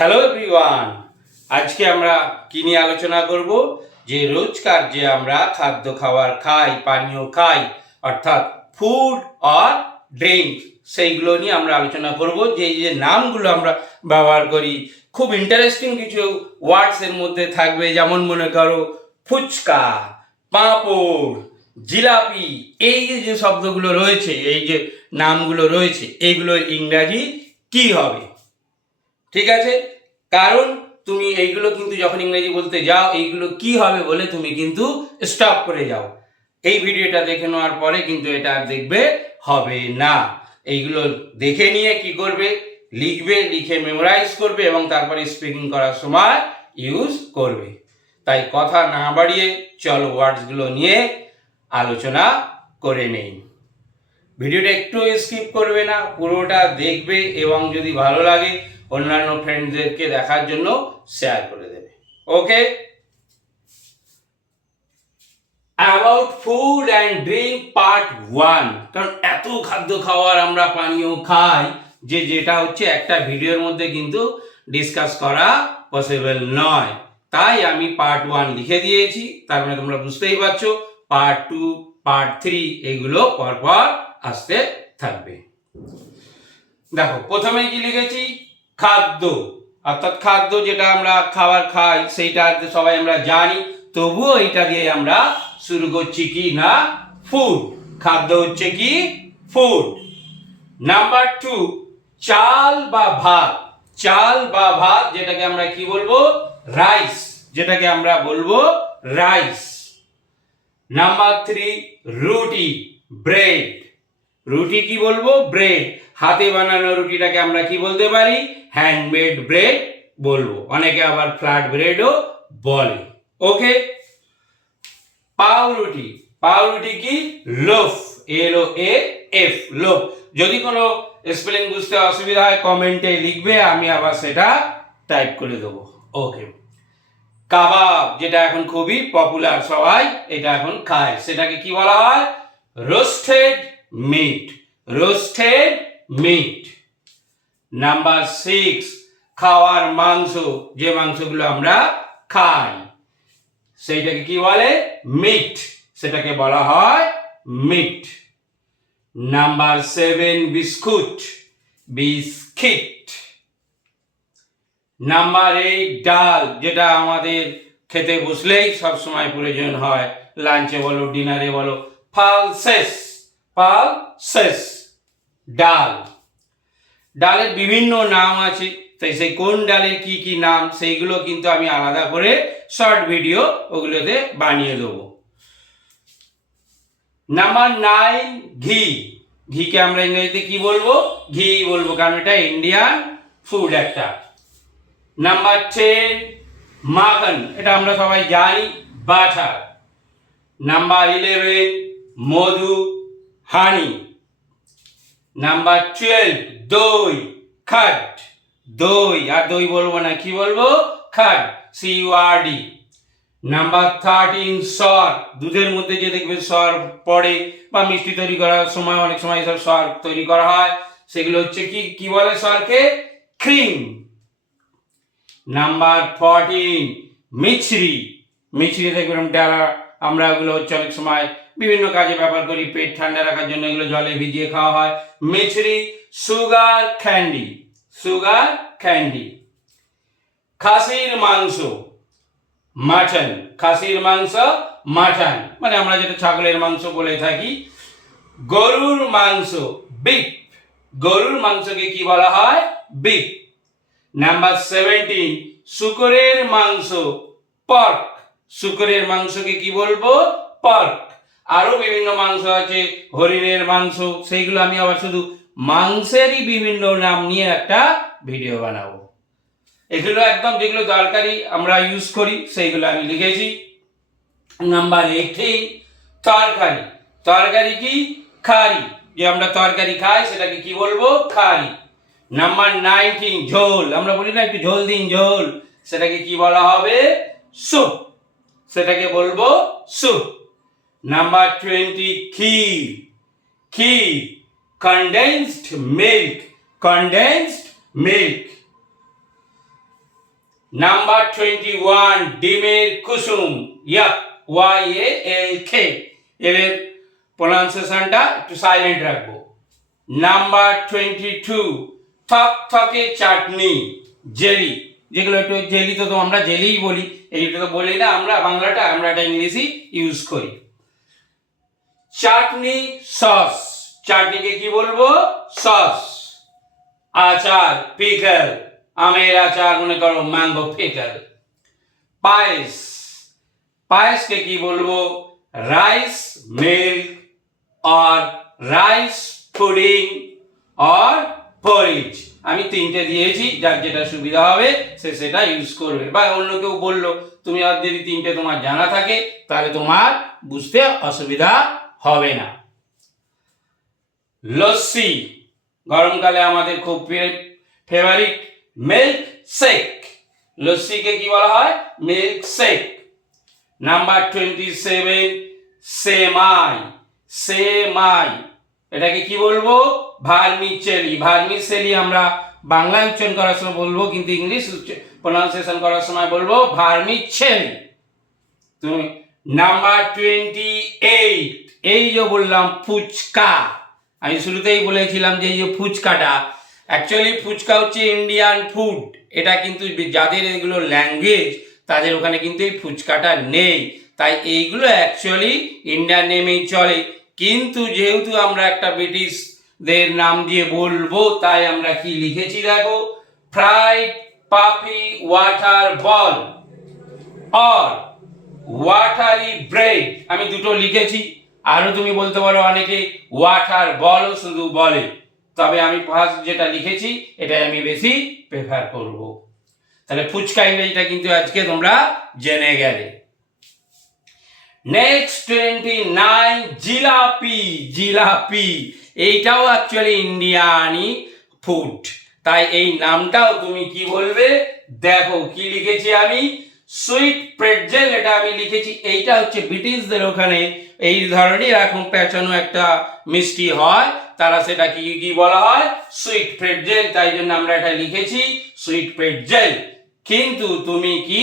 Hello everyone, আজকে আমরা কি নিয়ে আলোচনা করব যে রোজকার যে আমরা খাদ্য খাবার খাই, পানীয় খাই, অর্থাৎ ফুড আর ড্রিঙ্ক, সেইগুলো নিয়ে আমরা আলোচনা করব। যে এই যে নামগুলো আমরা ব্যবহার করি, খুব ইন্টারেস্টিং কিছু ওয়ার্ডস এর মধ্যে থাকবে, যেমন মনে করো ফুচকা, পাঁপড়, জিলাপি। এই যে শব্দগুলো রয়েছে, এই যে নামগুলো রয়েছে, এইগুলোর ইংরাজি কি হবে? ঠিক আছে, কারণ তুমি এইগুলো কিন্তু যখন ইংরেজি বলতে যাও, এইগুলো কি হবে বলে তুমি কিন্তু স্টপ করে যাও। এই ভিডিওটা দেখে নেওয়ার পরে কিন্তু এটা আর দেখবে হবে না। এইগুলো দেখে নিয়ে কি করবে, লিখবে, লিখে মেমোরাইজ করবে এবং তারপরে স্পিকিং করার সময় ইউজ করবে। তাই কথা না বাড়িয়ে চলো ওয়ার্ডসগুলো নিয়ে আলোচনা করে নেই। ভিডিওটা একটু স্কিপ করবে না, পুরোটা দেখবে এবং যদি ভালো লাগে অন্যান্য ফ্রেন্ডদেরকে দেখার জন্য শেয়ার করে দেবে। Okay, about food and drink part 1। কারণ এত খাদ্য খাওয়ার আমরা পানীয় খাই যে যেটা হচ্ছে একটা ভিডিওর মধ্যে কিন্তু ডিসকাস করা পসিবল নয়। তাই আমি পার্ট 1 লিখে দিয়েছি। তার মানে তোমরা বুঝতেই পারছো পার্ট 2, পার্ট 3 এগুলো পরপর আসতে থাকবে। দেখো, প্রথমে কি লিখেছি? খাদ্য, অর্থাৎ খাদ্য যেটা আমরা খাবার খাই সেইটা সবাই আমরা জানি, তবুও এটা দিয়ে আমরা শুরু করছি কি না, ফুড। খাদ্য হচ্ছে কি? ফুড। নাম্বার 2, চাল বা ভাত। চাল বা ভাত যেটাকে আমরা কি বলবো? রাইস। যেটাকে আমরা বলবো রাইস। নাম্বার 3, রুটি, ব্রেড। রুটি কি বলবো? ব্রেড। হাতে বানানো রুটিটাকে আমরা কি বলতে পারি? হ্যান্ডমেড ব্রেড বলবো। অনেকে আবার ফ্ল্যাট ব্রেডও বলে। ওকে, পাউরুটি। পাউরুটি কি? Loaf, LOAF, loaf. যদি কোনো স্পেলিং বুঝতে অসুবিধা হয় কমেন্টে লিখবে, আমি আবার সেটা টাইপ করে দেবো। ওকে, কাবাব, যেটা এখন খুবই পপুলার, সবাই এটা এখন খায়, সেটাকে কি বলা হয়? Roasted meat. Roasted meat. Number 6, খাওয়ার মাংস। যে মাংসগুলো আমরা খাই সেইটাকে কি বলে? মিট। সেটাকে বলা হয় মিট। নাম্বার 7, বিস্কুট, বিস্কিট। নাম্বার 8, ডাল, যেটা আমাদের খেতে বসলেই সবসময় প্রয়োজন হয়, লাঞ্চে বলো, ডিনারে বলো। পালসেস, পালসেস, ডাল। ডালের বিভিন্ন নাম আছে, তাই সেই কোন ডালের কি কি নাম সেইগুলো কিন্তু আমি আলাদা করে শর্ট ভিডিও ওগুলোতে বানিয়ে দেবো। নাম্বার 9, ঘি। ঘিকে আমরা ইংরেজিতে কি বলবো? ঘি বলবো, কারণ এটা ইন্ডিয়ান ফুড একটা। নাম্বার 10, মাখন। এটা আমরা সবাই জানি, বাটার। নাম্বার 11, মধু, হানি। নাম্বার 12, দই, খাট। দই, আর দই বলবো না, কি বলবো? খাট, CURD। নাম্বার 13, সর। দুধের মধ্যে যে দেখবে সর পড়ে, বা মিষ্টি তৈরি করার সময় অনেক সময় সব সর তৈরি করা হয়, সেগুলো হচ্ছে কি কি বলে সরকে? ক্রিম। নাম্বার 14, মিছরি। মিছরি দেখবেন ডালা, আমরা ওগুলো হচ্ছে অনেক সময় বিভিন্ন কাজে ব্যবহার করি, পেট ঠান্ডা রাখার জন্য এগুলো জলে ভিজিয়ে খাওয়া হয়, মিছরি। Sugar candy, sugar candy. খাসির মাংস, মাটন। খাসির মাংস, মাটন, মানে আমরা যেটা ছাগলের মাংস বলে থাকি। গরুর মাংস, বিফ। গরুর মাংসকে কি বলা হয়? বিফ। নাম্বার 17, শূকরের মাংস, পর্ক। শূকরের মাংসকে কি বলবো? পর্ক। আরো বিভিন্ন মাংস আছে, হরিণের মাংস, সেইগুলো আমি আবার শুধু মাংসেরই বিভিন্ন নাম নিয়ে একটা ভিডিও বানাবো। এগুলো একদম যেগুলো দরকারি আমরা ইউজ করি সেইগুলো আমি লিখেছি। নাম্বার 18, তরকারি। তরকারি কি? খারি। যে আমরা তরকারি খাই সেটাকে কি বলবো? খারি। নাম্বার 19, ঝোল। আমরা বলি না একটু ঝোল দিন, ঝোল, সেটাকে কি বলা হবে? স্যুপ। সেটাকে বলবো soup. Number 20, kheer. Kheer, condensed milk. Condensed milk. Number 21 ডিমের কুসুম, ইয়াক, YALK, এর প্রনাউন্সিয়েশনটা একটু সাইলেন্ট রাখবো। নাম্বার 22 থকথকে চাটনি, জেলি, যেগুলো একটু জেলি তো আমরা জেলিই বলি, এইটা তো বলি না আমরা বাংলাটা, আমরা এটা ইংলিশই ইউজ করি। চাটনি সস, চাটনিকে কি বলবো? সস। আচার, পিকল, আমের আচার, মনে করো ম্যাঙ্গো পিকল। পায়েস, পায়েসকে কি বলবো? রাইস মিল্ক আর রাইস পুডিং আর পরিজ। আমি তিনটে দিয়েছি, যার যেটা সুবিধা হবে সে সেটা ইউজ করবে। বা অন্য কেউ বললো, তুমি আর যদি তিনটে তোমার জানা থাকে তাহলে তোমার বুঝতে অসুবিধা হবে না। লস্যি, গরমকালে আমাদের খুব ফেভারিট। মিল্ক শেক, লস্যিকে কি বলা হয়? Milk shake. নাম্বার 27 সেমাই, সেমাই, এটাকে কি বলবো? ভার্মিচেলি। ভার্মিচেলি আমরা বাংলা উচ্চারণ করার সময় বলবো, কিন্তু ইংলিশ প্রনাউন্সিয়েশন করার সময় বলবো ভার্মিচেলি। তুমি নাম্বার 28, এই যে বললাম ফুচকা, আমি শুরুতেই বলেছিলাম যে এই যে ফুচকাটা, অ্যাকচুয়ালি ফুচকা হচ্ছে ইন্ডিয়ান ফুড। এটা কিন্তু যাদের এগুলো ল্যাঙ্গুয়েজ তাদের ওখানে কিন্তু এই ফুচকাটা নেই, তাই এইগুলো অ্যাকচুয়ালি ইন্ডিয়ান নেমেই চলে। কিন্তু যেহেতু আমরা একটা ব্রিটিশদের নাম দিয়ে বলবো, তাই আমরা কি লিখেছি দেখো, ফ্রাইড পাপি water ball or watery bread, আমি দুটো লিখেছি। আরো তুমি বলতে পারো অনেকে ওয়াটার বলও শুধু বলে, তবে আমি ফার্স্ট যেটা লিখেছি এটাই আমি বেশি প্রেফার করব। তাহলে ফুচকা ইংরেজিটা কিন্তু আজকে তোমরা জেনে গেলে। নেক্সট 29 জিলাপি, জিলাপি এইটাও অ্যাকচুয়ালি ইন্ডিয়ানি ফুড, তাই এই নামটাও তুমি কি বলবে? দেখো কি লিখেছি আমি, সুইট প্রেটজেল, এটা আমি লিখেছি। এইটা হচ্ছে ব্রিটিশদের ওখানে এই ধরনের এখন পেঁচানো একটা মিষ্টি হয়, তারা সেটা কি কি বলা হয়? সুইট প্রেটজেল, তাই জন্য আমরা এটা লিখেছি সুইট প্রেটজেল। কিন্তু তুমি কি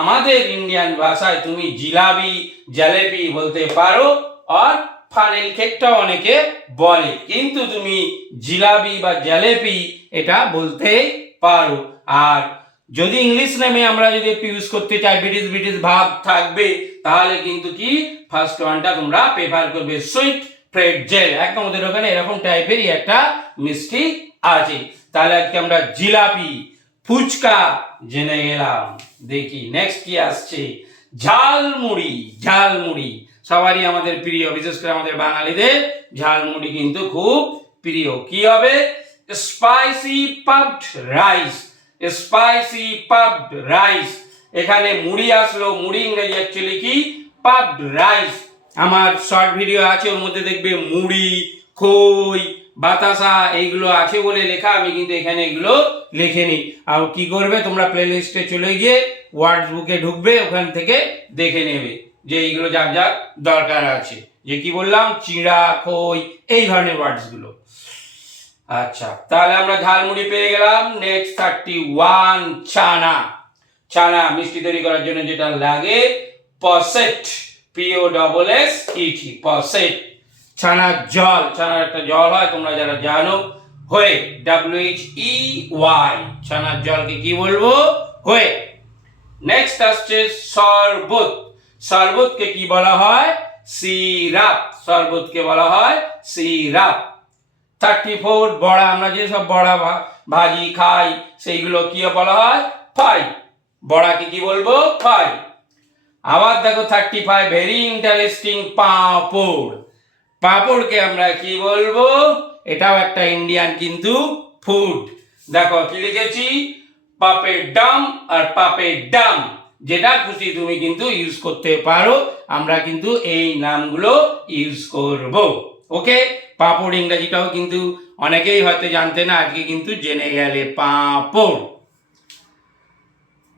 আমাদের ইন্ডিয়ান ভাষায় তুমি জিলাপি, জলেবি বলতে পারো, আর ফানেল কেকটা অনেকে বলে, কিন্তু তুমি জিলাপি বা জলেবি এটা বলতে পারো। আর যদি ইংলিশ নেমে আমরা যদি একটু ইউজ করতে চাই, ব্রিটিশ ব্রিটিশ ভাব থাকবে, তাহলে কিন্তু কি ফার্স্ট ওয়ানটা তোমরা প্রেফার করবে, সুইট প্রেটজেল। একদম ওদের ওখানে এরকম টাইপেরই একটা মিষ্টি আছে। তাহলে আজকে আমরা জিলাপি, ফুচকা জেনে গেলাম। দেখি নেক্সট কি আসছে, ঝালমুড়ি, ঝালমুড়ি সবারই আমাদের প্রিয়, বিশেষ করে আমাদের বাঙালিদের ঝালমুড়ি কিন্তু খুব প্রিয়। কি হবে? Spicy puffed rice, spicy puffed rice. এখানে মুড়ি আসলো, মুড়ি ইংরেজি অ্যাকচুয়ালি কি? Puffed rice. আমার শর্ট ভিডিও আছে, ওর মধ্যে দেখবে মুড়ি, খই, বাতাসা এইগুলো আছে বলে লেখা, আমি কিন্তু এখানে এগুলো লিখিনি। আর কি করবে তোমরা, প্লে লিস্টে চলে গিয়ে ওয়ার্ডস বুকে ঢুকবে, ওখান থেকে দেখে নেবে যে এইগুলো যার যার দরকার আছে। যে কি বললাম, চিড়া, খই, এই ধরনের ওয়ার্ডস গুলো। আচ্ছা, তাহলে আমরা ঝালমুড়ি পেয়ে গেলাম। নেক্সট 31 চানা, চানা মিষ্টি তৈরি করার জন্য যেটা লাগে, পসেট, POSSET, পসেট। ছানার জল, ছানার একটা জল হয় তোমরা যারা জানো, হয়ে, WHEY, ছানার জলকে কি বলবো? হয়ে। নেক্সট আসছে শরবত, শরবতকে কি বলা হয়? সিরাপ, শরবতকে বলা হয় সিরাপ। 34 বড়া, আমরা যে সব বড়া ভাজি খাই সেইগুলো কি বলা হয়? ফ্রাই, বড়াকে কি বলবো? ফ্রাই। আবার দেখো 35 ভেরি ইন্টারেস্টিং, পাঁপড়, পাঁপড়কে আমরা কি বলবো? এটাও একটা ইন্ডিয়ান কিন্তু ফুড। দেখো কি লিখেছি, পাপের ডাম আর পাপের ডাম, যেটা খুশি তুমি কিন্তু ইউজ করতে পারো, আমরা কিন্তু এই নামগুলো ইউজ করব। ওকে, পাঁপড় ইংরেজিটাও কিন্তু অনেকেই হয়তো জানতে না, আজকে কিন্তু জেনে গেলে পাঁপড়।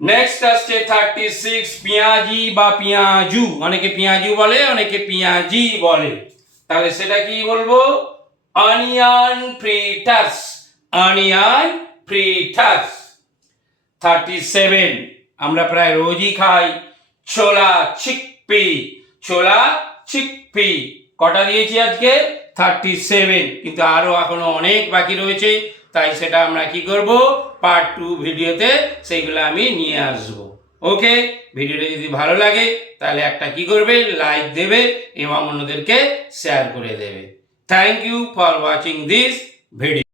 নেক্সট আসছে 36 পেঁয়াজি বা পেঁয়াজু, অনেকে পেঁয়াজু বলে, অনেকে পেঁয়াজি বলে, তাহলে সেটা কি বলবো? Onion ফ্রিটাস, onion ফ্রিটাস। 37 আমরা প্রায় রোজই খাই ছোলা চিকপি। ছোলা চিকপি কটা দিয়েছি আজকে? 37, কিন্তু আরও এখনো অনেক বাকি রয়েছে, তাই সেটা আমরা কি করব, পার্ট 2 ভিডিওতে সেইগুলো আমি নিয়ে আসব। ওকে, ভিডিওটা যদি ভালো লাগে তাহলে একটা কি করবে, লাইক দেবে এবং অন্যদেরকে শেয়ার করে দেবে। Thank you for watching this video.